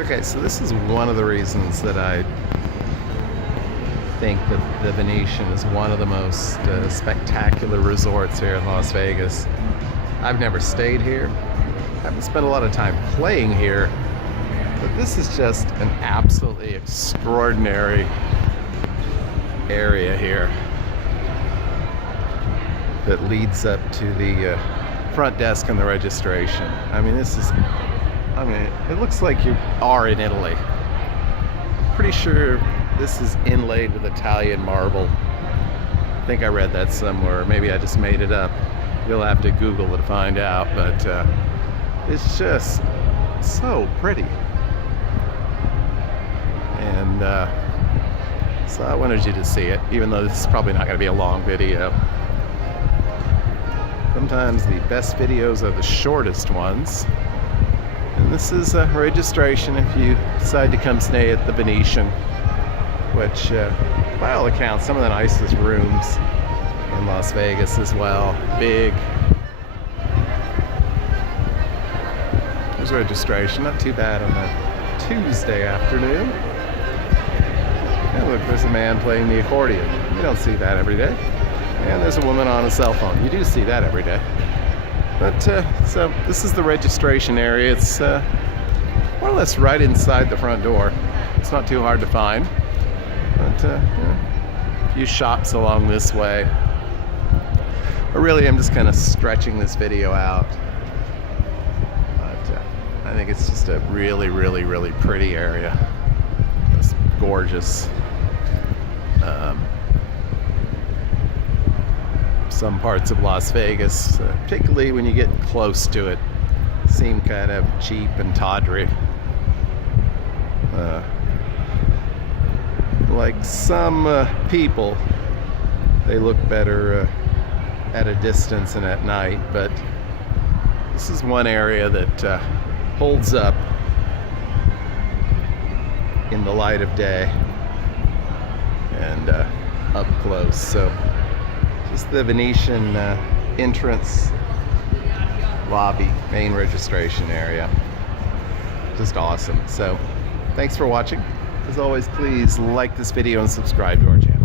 Okay, so this is one of the reasons that I think that the Venetian is one of the most spectacular resorts here in Las Vegas. I've never stayed here. I haven't spent a lot of time playing here, but this is just an absolutely extraordinary area here that leads up to the front desk and the registration. I mean, it looks like you are in Italy. Pretty sure this is inlaid with Italian marble. I think I read that somewhere. Maybe I just made it up. You'll have to Google to find out, but it's just so pretty. And so I wanted you to see it, even though this is probably not going to be a long video. Sometimes the best videos are the shortest ones. And this is a registration if you decide to come stay at the Venetian, which by all accounts, some of the nicest rooms in Las Vegas as well. Big. There's registration, not too bad on a Tuesday afternoon. And look, there's a man playing the accordion. You don't see that every day. And there's a woman on a cell phone. You do see that every day. But so this is the registration area. It's more or less right inside the front door. It's not too hard to find. But a few shops along this way. But really, I'm just kind of stretching this video out. But I think it's just a really, really, really pretty area. It's gorgeous. Some parts of Las Vegas, particularly when you get close to it, seem kind of cheap and tawdry. Like some people, they look better at a distance and at night, but this is one area that holds up in the light of day and up close. So just the Venetian entrance lobby, main registration area. Just awesome. So thanks for watching. As always, please like this video and subscribe to our channel.